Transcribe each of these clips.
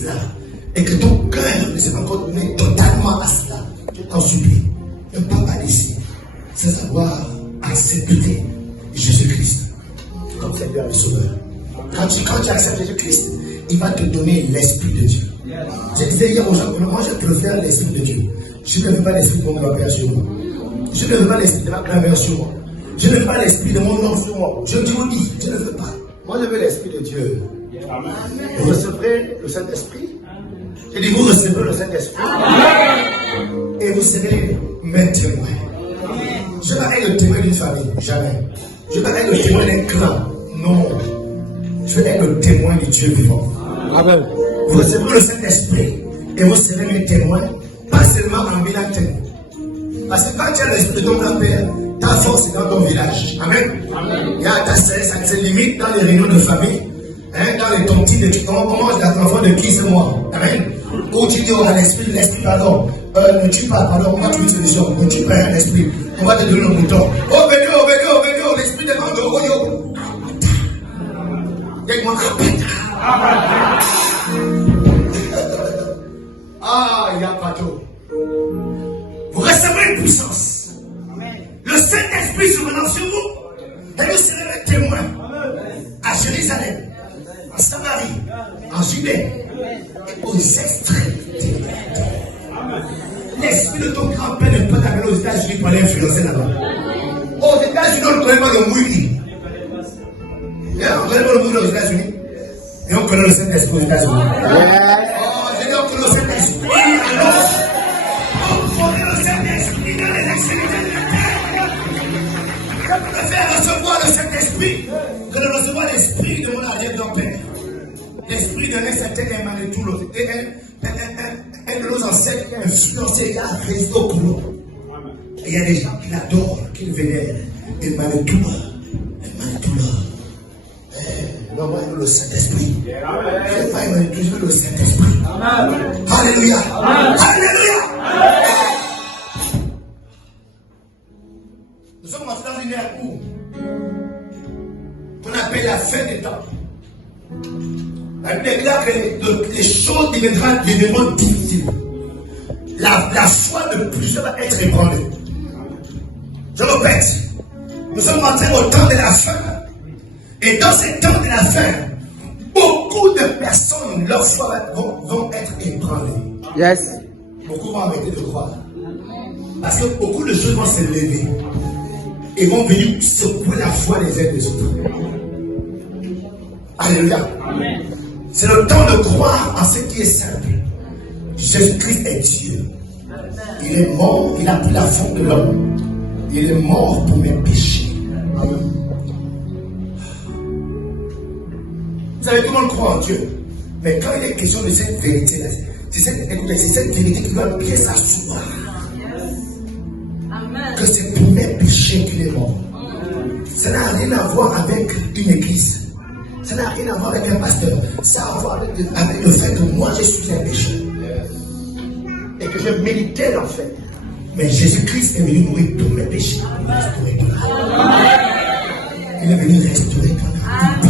cela et que ton cœur ne s'est pas encore donné totalement à cela, je t'en supplie, ne pars pas d'ici sans avoir accepté Jésus-Christ comme Seigneur et Sauveur. Quand tu acceptes Jésus-Christ, il va te donner l'Esprit de Dieu. Je disais hier aux gens, moi je préfère l'Esprit de Dieu. Je ne veux pas l'Esprit de mon grand-père sur moi. Je ne veux pas l'Esprit de ma grand-mère sur moi. Je ne veux pas l'Esprit de mon oncle sur moi. Je vous dis, je ne veux pas. Moi je veux l'Esprit de Dieu. Vous recevrez le Saint-Esprit. Je dis, vous recevrez le Saint-Esprit. Et vous serez mes témoins. Je ne veux pas être le témoin d'une famille. Jamais. Je ne veux pas être le témoin d'un clan. Non. Je veux être le témoin de Dieu vivant. Amen. Vous recevrez le Saint-Esprit et vous serez mes témoins, pas seulement en village. Parce que quand tu as l'esprit de ton grand-père, ta force est dans ton village. Amen. Il y a ta ça se limite dans les réunions de famille, dans les tontines de qui on mange l'enfant de qui c'est moi. Amen. Où tu dis, oh, l'esprit, pardon. Ne tue pas, pardon, on va trouver une solution. Ne tue pas l'esprit. On va te donner le mouton. Oh, venez, l'esprit de mon yo. Ah, il y a pas d'eau. Vous recevrez une puissance. Le Saint-Esprit survenant sur vous. Et vous serez les témoins. À Jérusalem, en Samarie, en Judée et aux extrémités. L'esprit de ton grand-père ne peut pas t'amener aux États-Unis pour aller influencer là-bas. Aux États-Unis, on ne connaît pas le mouille. On connaît pas le mouille aux États-Unis. Et on connaît le Saint-Esprit aux États-Unis. Je dis on connaît le Saint-Esprit. Alors, on connaît le Saint-Esprit dans les extrémités de la terre. Je préfère recevoir le Saint-Esprit que de recevoir l'esprit de mon arrière-grand-père. L'esprit d'un certain Emmanuel, un de nos ancêtres qui a influencé, qui a résisté au boulot. Et il y a des gens qui l'adorent, qui le vénèrent. Emmanuel. Non, moi, je veux le Saint-Esprit. Je ne veux pas Emmanuel, je veux le Saint-Esprit. Alléluia. Alléluia. Nous sommes entrés dans une ère où on appelle la fin des temps. La Bible déclare que les choses deviendront difficiles. La foi de plusieurs va être ébranlée. Je répète, nous sommes entrés au temps de la fin. Et dans ce temps de la fin, beaucoup de personnes, leur foi vont être ébranlées. Yes. Beaucoup vont arrêter de croire. Parce que beaucoup de choses vont se lever. Et vont venir secouer la foi des uns des autres. Alléluia. Amen. C'est le temps de croire en ce qui est simple. Jésus-Christ est Dieu. Il est mort, il a pris la forme de l'homme. Il est mort pour mes péchés. Vous savez, tout le monde croit en Dieu. Mais quand il est question de cette vérité, c'est cette vérité qui doit bien s'asseoir. Que c'est pour mes péchés qu'il est mort. Ça n'a rien à voir avec une église. Ça n'a rien à voir avec un pasteur. Ça a à voir avec le fait que moi je suis un pécheur. Et que je méritais l'enfer. Mais Jésus-Christ est venu mourir pour mes péchés. Il est venu restaurer ton âme.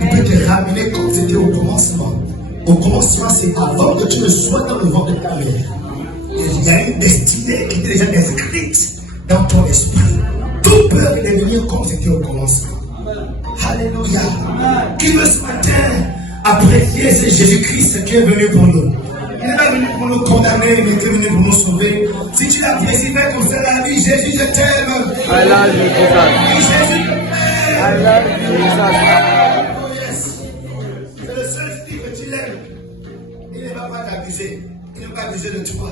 Il peut te ramener comme c'était au commencement. Au commencement, c'est avant que tu ne sois dans le ventre de ta mère. Il y a une destinée qui est déjà inscrite dans ton esprit. Tout peut devenir comme c'était au commencement. Alléluia. Qui veut ce matin apprécier c'est Jésus-Christ qui est venu pour nous. Il n'est pas venu pour nous condamner, mais il est venu pour nous sauver. Si tu l'apprécies, fais comme ça la vie. Jésus, je t'aime. I love you, Jesus. Jésus, je t'aime. I love you, Jesus. C'est le seul fille que tu l'aimes. Il ne va pas t'abuser. Il ne va pas abuser de toi.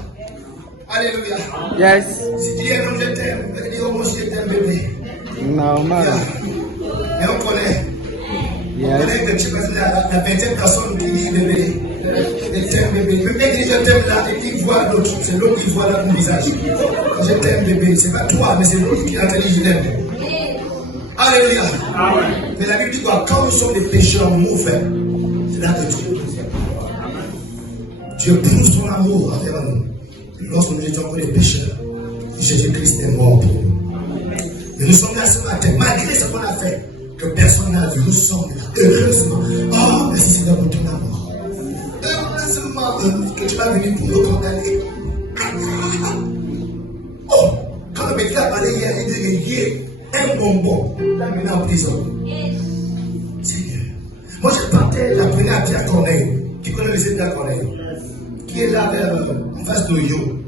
Alléluia. Yes. Si tu dis un homme, je t'aime. Il dit, oh mon Dieu, je t'aime, bébé. No, man. Et on connaît. On connaît que tu passes la 20e personne qui dit bébé. Je t'aime, bébé. Le mec dit je t'aime là et qui voit l'autre. C'est l'autre qui voit là ton visage. Je t'aime, bébé. C'est pas toi, mais c'est l'autre qui a dit je t'aime. Alléluia. Mais la Bible dit quoi? Quand nous sommes des pécheurs mauvais, c'est là que Dieu nous aime. Dieu prouve son amour envers nous. Lorsque nous étions encore des pécheurs, Jésus-Christ est mort pour nous. Et nous sommes là ce matin, malgré ce qu'on a fait, que personne n'a vu, nous sommes là, heureusement. Oh, merci Seigneur pour ton amour. tu vas venir pour le condamner. Oh, quand le mec a parlé hier, il dit un bonbon, il l'a mené en prison. Seigneur. Moi, je partais la première à Pierre Corneille, qui connaît le lycée Pierre Corneille, qui est là en face de Yo.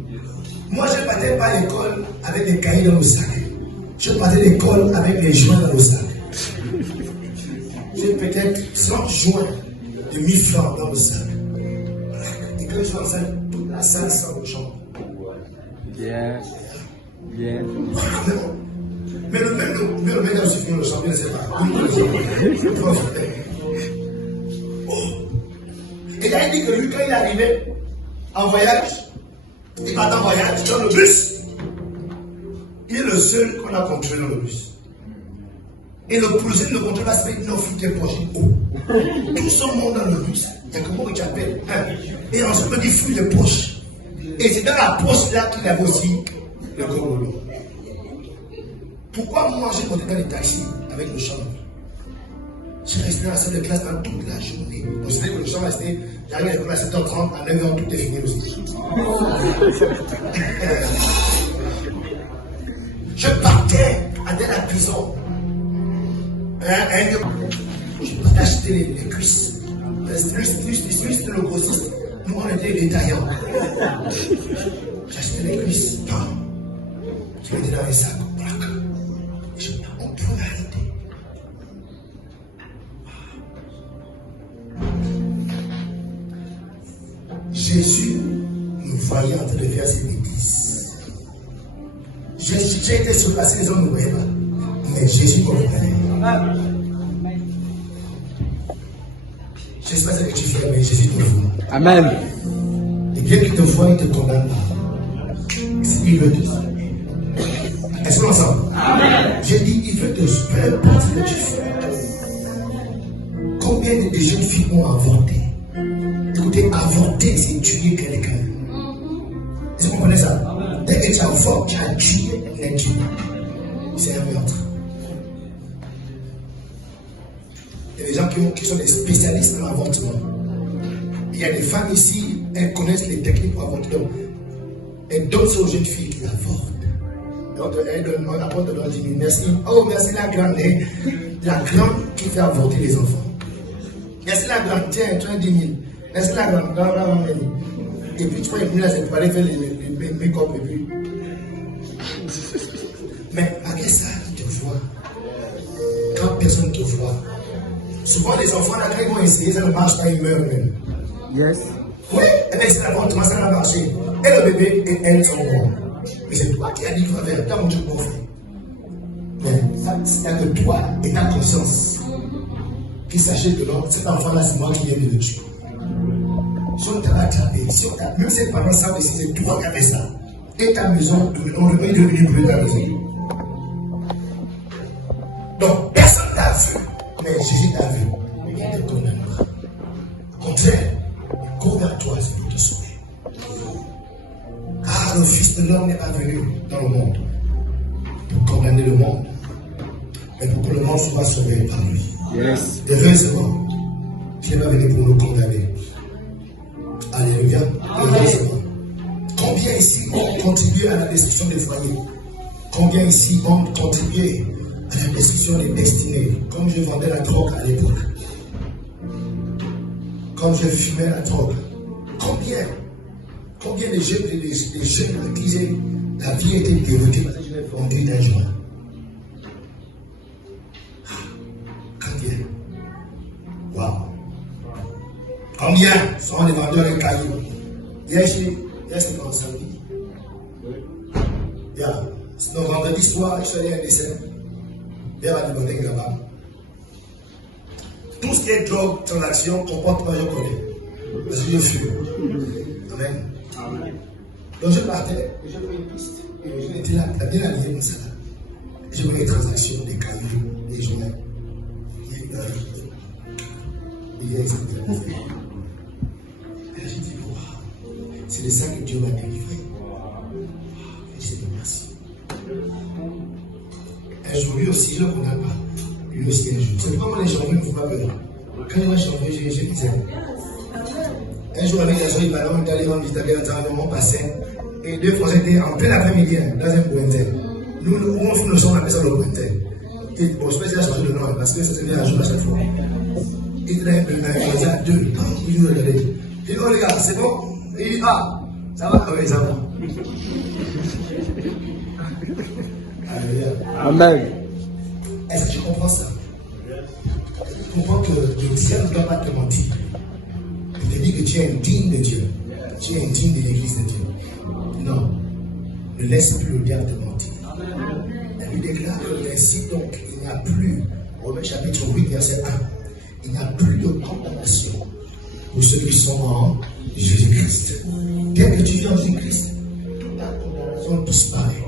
Moi, je ne partais pas à l'école avec des cahiers dans le sac. Je partais à l'école avec les joints dans le sac. J'ai peut-être 100 joints de 1000 francs dans le sac. Et quand je suis en salle, toute la salle sent le champ. Bien. Bien. Mais le mec a aussi fini le champion, je ne sais pas. Et il a dit que lui, quand il est arrivé en voyage, il part en voyage dans le bus. Il est le seul qu'on a contrôlé dans le bus. Et le policier ne contrôle pas, c'est non, foutre tes poches. Tout son monde dans le bus, il y a comment que tu appelles. Et ensuite, il me dit fouille les poches. Et c'est dans la poche là qu'il avait aussi le gros. Pourquoi moi j'ai monté dans les taxis avec le chambre? J'ai resté dans la salle de classe dans toute la journée. Vous savez que le chambre restait, j'arrive à l'école à 7h30, à 9h tout est fini aussi. Je partais à la prison. Je partais acheter les cuisses. Lui c'était le grossiste. Nous on était les détaillants. J'achetais les cuisses. Je mettais dans les sacs. On pouvait arrêter. Jésus nous voyait en train de faire ses bêtises. J'ai été surpassé, les hommes ne voyaient pas. Mais Jésus comprenait. Je ne sais pas ce que tu fais, mais Jésus te voit. Amen. Et bien qu'il te voie, il te condamne pas. Il veut te sauver. Est-ce qu'on est ensemble? Amen. J'ai dit, il veut te sauver. Peu importe ce que tu fais. Combien de jeunes filles ont avorté? Écoutez, avorter, c'est tuer quelqu'un. Est-ce que vous comprenez ça? Dès que tu avortes, tu as tué un être humain. C'est un meurtre. Il y a des gens qui sont des spécialistes en avortement. Il y a des femmes ici, elles connaissent les techniques pour avorter. Elles donnent ça aux jeunes filles qui avortent. On apporte de leur dit merci. Oh, merci la grande. La grande qui fait avorter les enfants. Merci la grande. Tiens, tu as 10 000. Merci la grande. Et puis tu vois, là, c'est pour aller faire les make-up et puis. Mais malgré ça, tu te vois. Quand personne ne te voit. Souvent, les enfants, là, quand ils vont essayer, ça ne marche pas, ils meurent même. Yes. Oui, et bien, c'est la bonne, ça va marcher. Et le bébé et elle sont bons. Mais c'est toi qui as dit qu'il va faire. T'as mon Dieu pour faire. Mais c'est que toi et ta conscience qui sachez que non, cet enfant-là, c'est moi qui viens de le tuer. Si on t'a attrapé, même si les parents savent que c'est toi qui as fait ça, et ta maison, on le met devenu brûler ta maison. Donc, personne ne t'a vu, mais Jésus t'a vu. Il ne te condamne pas. Au contraire, il court vers toi, c'est pour te sauver. Car le Fils de l'homme n'est pas venu dans le monde pour condamner le monde, mais pour que le monde soit sauvé par lui. Yes. Heureusement, il n'est pas venu pour nous condamner. Alléluia. Heureusement. Combien ici ont contribué à la destruction des foyers? Combien ici ont contribué à la destruction des destinées? Comme je vendais la drogue à l'époque. Comme je fumais la drogue. Combien de jeunes qui disaient la vie était déroutée parce que je l'ai vendu d'un joint? Combien? Waouh! Combien sont les vendeurs de cailloux? C'est comme samedi. Sinon, vendredi soir, je suis allé à un décès. Vers la bibliothèque là-bas. Tout ce qui est drogue, transaction, comportement, je connais. Parce que je fume. Amen. Donc je partais, et je prenais une piste. Et je étais là, bien allié comme ça. Et je prenais des transactions, des cailloux, des journaux. Il y a exactement. Et j'ai dit, wow, c'est de ça que Dieu m'a délivré. Et j'ai dit merci. Un jour, lui aussi, je ne le connais pas. Lui aussi, un jour. C'est pourquoi moi, les janvier ne font pas peur. Quand moi, janvier, je disais. Un jour, avec Gasol, il est allé rendre visite à un bassin. Et deux Français étaient en plein après-midi dans un pointet. Nous sommes appelés ça le pointet. Bon, je sais pas si il a changé de nom parce que ça s'est mis à jour à chaque fois. Il était un peu il disait à deux. Il nous regardait. Il dit, oh les gars, c'est bon? Il dit, ah, ça va? Oui, ça va. Amen. Est-ce que tu comprends ça? Tu comprends que le diable ne doit pas te mentir. Il te dit que tu es indigne de Dieu. Tu es indigne de l'église de Dieu. Non. Ne laisse plus le diable te mentir. Elle lui déclare que ainsi donc il n'y a plus, Romains chapitre 8, verset 1, il n'y a plus de condamnation pour ceux qui sont en Jésus-Christ. Dès que tu viens en Jésus-Christ, toute la condamnation disparaît.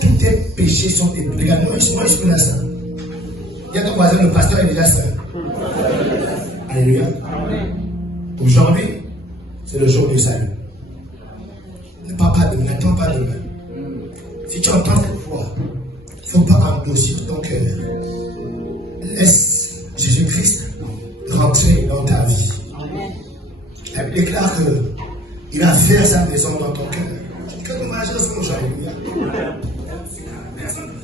Tous tes péchés sont dépouillés. Regarde, moi je connais ça. Il y a ton voisin, le pasteur est déjà saint. Alléluia. Aujourd'hui, c'est le jour du salut. N'attends pas demain. Si tu entends cette voix, il ne faut pas endosser ton cœur. Laisse Jésus-Christ rentrer dans ta vie. Elle déclare qu'il va faire sa maison dans ton cœur. Que nous mangeons sur nos alléluia.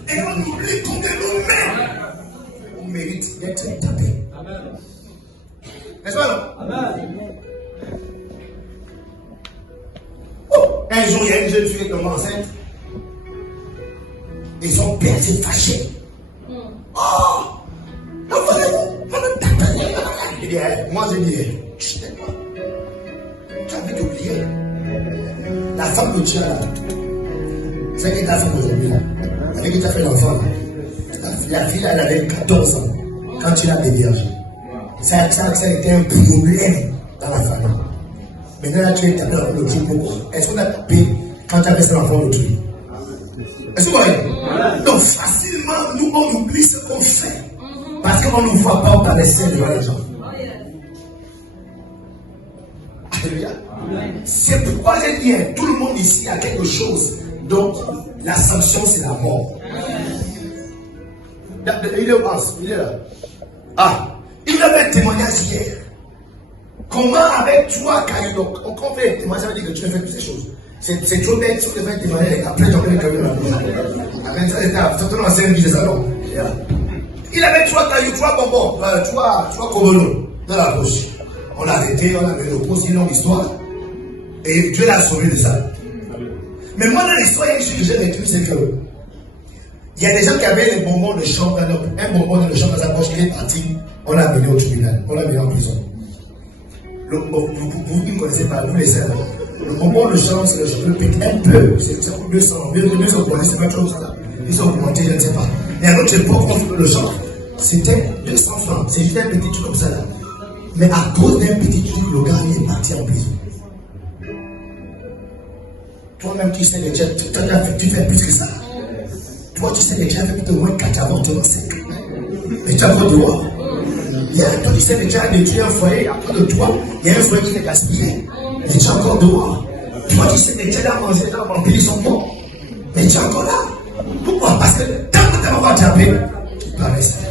Et on oublie qu'on est nous-mêmes. On mérite d'être tapé. N'est-ce pas? Amen. Oh, un jour, il y a une jeune fille qui est enceinte. Et son père s'est fâché. Oh! Il dit, moi je dis, tu avais oublié. La femme que tu as là, c'est qui ta femme aujourd'hui là, avec qui tu as fait l'enfant là. La fille elle avait 14 ans quand tu l'as déviergée. Ça a été un problème dans la famille. Maintenant là tu es tapé dans le jour pourquoi? Est-ce qu'on a tapé quand tu avais cet enfant d'autrui? Est-ce que vous voyez? Donc facilement nous on oublie ce qu'on fait. Parce qu'on ne nous voit pas, on paraissait devant les gens. Alléluia. C'est pourquoi j'ai dit, tout le monde ici a quelque chose. Donc, la sanction, c'est la mort. Il est où? Il est là. Ah, il avait un témoignage hier. Comment avec toi, Caillou, donc, on fait un témoignage, ça veut dire que tu as fait toutes ces choses. C'est trop bête, si tu fais un témoignage, après, tu as fait le Caillou dans la bouche. Avec ça, c'est surtout dans la scène de salon. Il avait 3 cailloux, 3 bonbons, 3 comolos dans la bouche. On l'a arrêté, on l'a mis au poste, une longue histoire. Et Dieu l'a sauvé de ça. Mais moi, dans l'histoire, il y a une chose que j'ai vécue, c'est que il y a des gens qui avaient les bonbons de chambre, un bonbon dans le chambre dans sa poche, il est parti, on l'a amené au tribunal, on l'a amené en prison. Vous qui ne connaissez pas, vous les savez. Le bonbon de chambre, c'est le petit un peu, c'est 200 points, c'est pas trop ça. Ils sont augmentés, je ne sais pas. Mais à notre époque, le champ, c'était 200 francs. C'est juste un petit truc comme ça là. Mais à cause d'un petit truc, le gars est parti en prison. Toi-même, tu sais déjà, tu fais plus que ça. Toi, tu sais déjà, tu fais au moins 4 avant, tu en 5. Mais tu as encore dehors. Toi, tu sais déjà, détruire un foyer, après de toi, il y a un foyer qui est gaspillé. Mais tu es encore dehors. Toi, tu sais déjà, là, manger, là, remplir son pont. Mais tu es encore là. Pourquoi? Parce que tant que tu vas attraper, tu vas rester.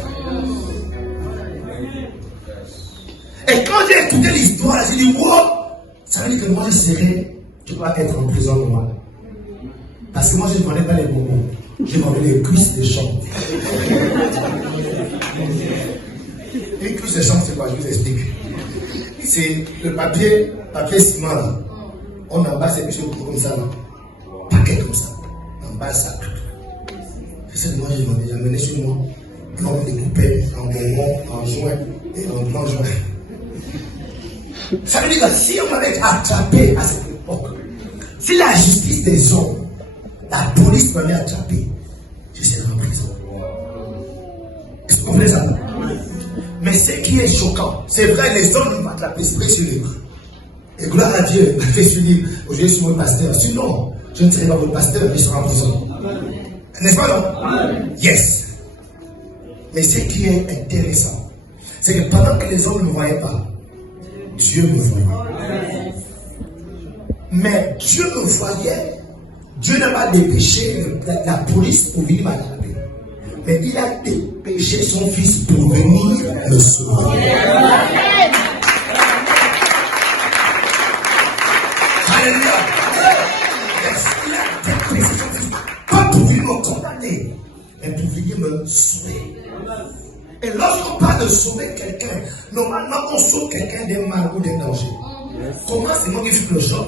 Et quand j'ai écouté l'histoire, j'ai dit, wow, ça veut dire que moi je serais, tu dois être en prison de moi. Parce que moi je ne connais pas les bonbons, je vendais les cuisses de champ. Une cuisse de champ, c'est quoi? Je vous explique. C'est le papier ciment là. On emballe ces petits comme ça là. Paquet comme ça. On emballe ça. C'est moi j'ai vendu, j'ai amené sur moi. On découpait en bonbons, en joint et en blanc joint. Ça veut dire que si on m'avait attrapé à cette époque, si la justice des hommes, la police m'avait attrapé, je serais en prison. Est-ce que vous comprenez ça? Mais ce qui est choquant, c'est vrai, les hommes m'ont attrapé, c'est vrai sur les mains. Et gloire à Dieu, je suis libre. Aujourd'hui, je suis mon pasteur. Sinon, je ne serai pas votre pasteur, je serai en prison. N'est-ce pas, non? Yes. Mais ce qui est intéressant, c'est que pendant que les hommes ne me voyaient pas, Dieu me voyait. Mais Dieu me voyait. Dieu n'a pas dépêché la police pour venir m'attraper. Mais il a dépêché son fils pour venir me sauver. aller, mais pour venir me sauver. Et lorsqu'on parle de sauver quelqu'un, normalement on sauve quelqu'un d'un mal ou d'un danger. Comment c'est moi qui fais le job?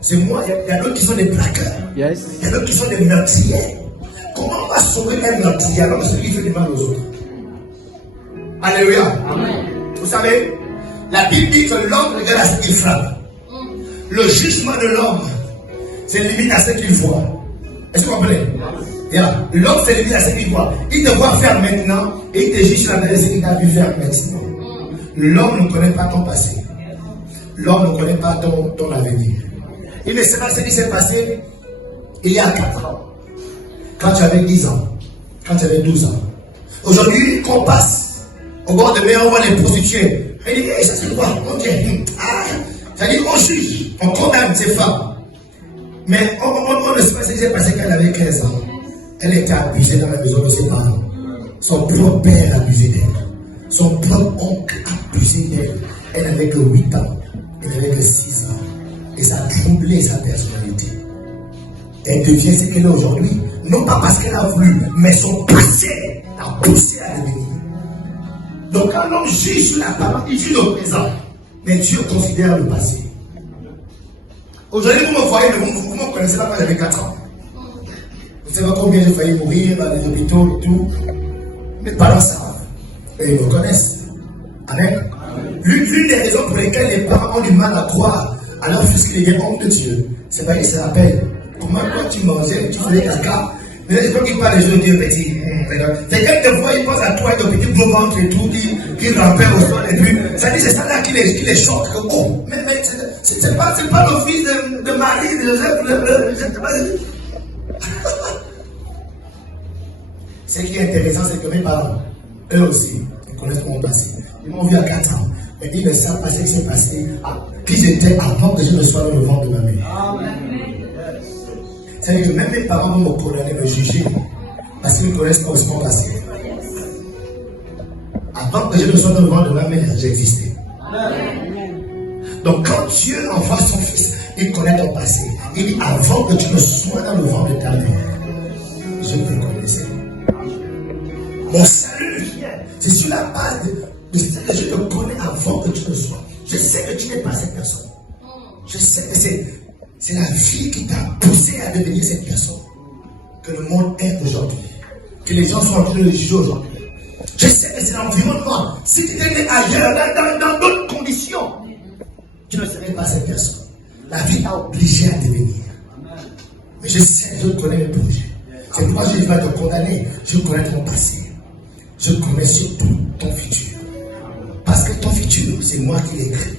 C'est moi, il y a d'autres qui sont des braqueurs. Il y a d'autres qui sont des meurtriers. Comment on va sauver un meurtrier alors que celui qui fait du mal aux autres? Alléluia. Amen. Vous savez, la Bible dit que l'homme regarde à ce qu'il frappe. Le jugement de l'homme, c'est limite à ce qu'il voit. Est-ce que vous comprenez? L'homme, c'est limite à ce qu'il voit. Il te voit faire maintenant et il te juge sur la manière de ce qu'il a pu faire maintenant. L'homme ne connaît pas ton passé. L'homme ne connaît pas ton avenir. Il ne sait pas ce qui s'est passé il y a 4 ans. Quand tu avais 10 ans. Quand tu avais 12 ans. Aujourd'hui, qu'on passe au bord de mer, on voit les prostituées. Il dit, hey, ça c'est quoi? On dit, c'est-à-dire qu'on juge, on condamne ces femmes. Mais on ne sait pas ce qui s'est passé quand elle avait 15 ans. Elle était abusée dans la maison de ses parents. Son propre père abusait d'elle. Son propre oncle abusait d'elle. Elle n'avait que 8 ans. Elle n'avait que 6 ans. Et ça a troublé sa personnalité. Elle devient ce qu'elle est aujourd'hui. Non pas parce qu'elle a voulu, mais son passé l'a poussé à devenir. Donc quand l'homme juge la parole, il juge le présent. Mais Dieu considère le passé. Aujourd'hui, vous me voyez, vous me connaissez pas quand j'avais 4 ans. Vous savez combien j'ai failli mourir dans les hôpitaux et tout. Mes parents savent. Et ils me connaissent. Amen. L'une des raisons pour lesquelles les parents ont du mal à croire à leur fils qu'il est honte de Dieu, c'est parce qu'ils se rappellent. Comment quand tu mangeais, tu faisais caca. Mais les gens qui parlent des jeux de Dieu petit. Quelqu'un te voit, il pense à toi, ton petit gros ventre et tout, qui rampait au sol et puis. Ça dit, c'est ça là qui les choque. Oh, mais c'est pas le fils de Marie, de Joseph. Ce qui est intéressant, c'est que mes parents, eux aussi, ils connaissent mon passé. Ils m'ont vu à 4 ans. Mais ils ne savent pas ce qui s'est passé, qui j'étais avant que je ne sois dans le ventre de ma mère. C'est-à-dire que même mes parents vont me condamner, me juger, parce qu'ils ne connaissent pas aussi mon passé. Avant que je ne sois dans le ventre de ma mère, j'existais. Donc quand Dieu envoie son fils, il connaît ton passé. Il dit, avant que tu ne sois dans le ventre de ta mère, je te connaissais. Mon salut vient. C'est sur la base de ce que je te connais avant que tu ne sois. Je sais que tu n'es pas cette personne. Je sais que c'est la vie qui t'a poussé à devenir cette personne. Que le monde est aujourd'hui. Que les gens sont en train de le juger aujourd'hui. Je sais que c'est l'environnement. Si tu étais ailleurs, dans d'autres conditions, tu ne serais pas cette personne. La vie t'a obligé à devenir. Mais je sais, je connais mes projets. C'est pourquoi je ne vais pas te condamner. Je connais ton passé. Je connais surtout ton futur. Parce que ton futur, c'est moi qui l'ai écrit.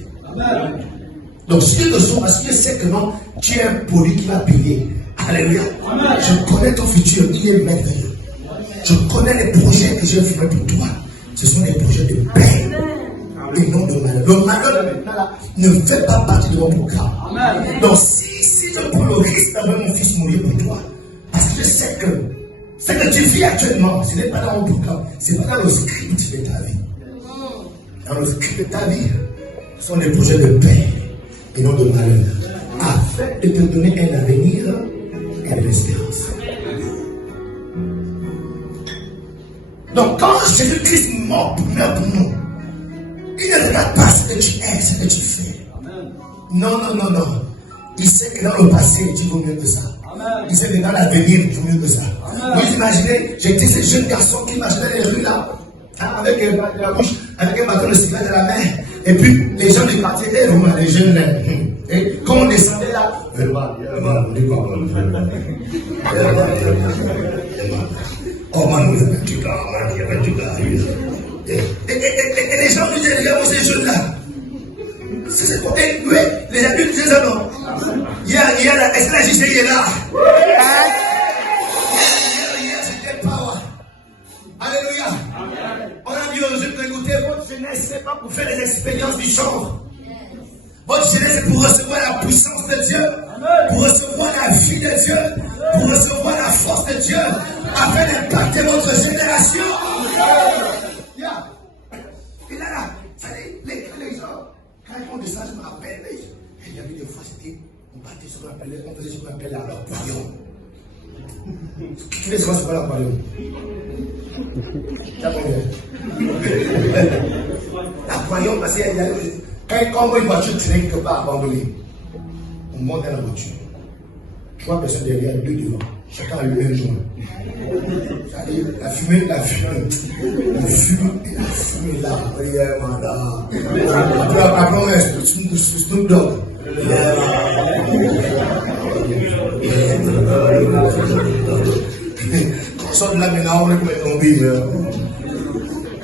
Donc si tu te sauves, parce que je sais que non, tu es un produit qui va payer. Alléluia. Je connais ton futur, il est merveilleux. Je connais les projets que j'ai fait pour toi. Ce sont des projets de paix et non de malheur. Le malheur maintenant là, ne fait pas partie de mon programme. Donc si je prends le risque d'avoir mon fils mourir pour toi, parce que je sais que ce que tu vis actuellement, ce n'est pas dans mon programme, ce n'est pas dans le script de ta vie. Dans le script de ta vie, ce sont des projets de paix et non de malheur, afin de te donner un avenir et de l'espérance. Donc quand Jésus-Christ meurt pour nous, il ne regarde pas ce que tu es, ce que tu fais. Non. Il sait que dans le passé, tu vaux mieux que ça. Il sait que dans l'avenir, tu vaux mieux que ça. Vous imaginez, j'étais ce jeune garçon qui marchait les rues là, avec la bouche, avec un bâton de cigare de la main. Et puis, les gens du quartier, les jeunes, et quand on descendait là, et les gens disaient, regardez ces jeunes-là. Et oui, les adultes disaient ça, non. Il y a la, est-ce que la justice est là? C'était power. Alléluia. On a dit aux jeunes de écouter, votre jeunesse, ce n'est pas pour faire des expériences du genre. Votre jeunesse, c'est pour recevoir la puissance de Dieu, pour recevoir la vie de Dieu, pour recevoir la force de Dieu, afin d'impacter votre génération. Et là, ça dit, les gens, quand ils font de ça, je me rappelle, il y avait des fois, c'était, on battait ce qu'on appelait, on faisait ce qu'on appelle la royaume. Qui les c'est pas la parole. La croyance, parce que quand on voit une voiture traîner quelque part abandonnée, on monte dans la voiture. 3 personnes derrière, 2 devant. Chacun a eu un joint. C'est-à-dire, la fumée, on fume, et la fumée là, vraiment là. Après, on est Snoop Dogg. Quand on sort de là maintenant, on est comme tomber.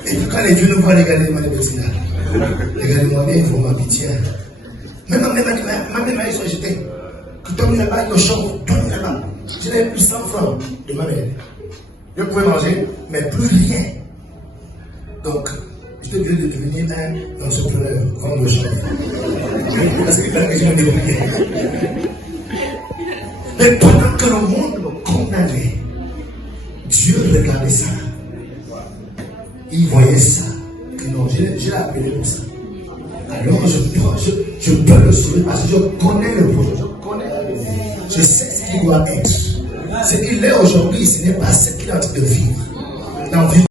Et quand les dieux nous voient, regardez-moi les petits là. Regardez-moi bien, ils font ma pitié. Même ma mère, ils sont jetés. Que toi, tu n'as pas de chambre, toi, tu n'as pas. Je n'avais plus 100 francs de ma mère. Je pouvais manger, mais plus rien. Donc, je te dirais de devenir un entrepreneur, comme le chef. Parce que quand je me débrouillais. Mais pendant que le monde me condamnait, Dieu regardait ça. Il voyait ça. Et non, je l'ai appelé comme ça. Alors je peux le sauver parce que je connais le projet, je sais ce qu'il doit être. Ce qu'il est aujourd'hui, ce n'est pas ce qu'il est en train de vivre.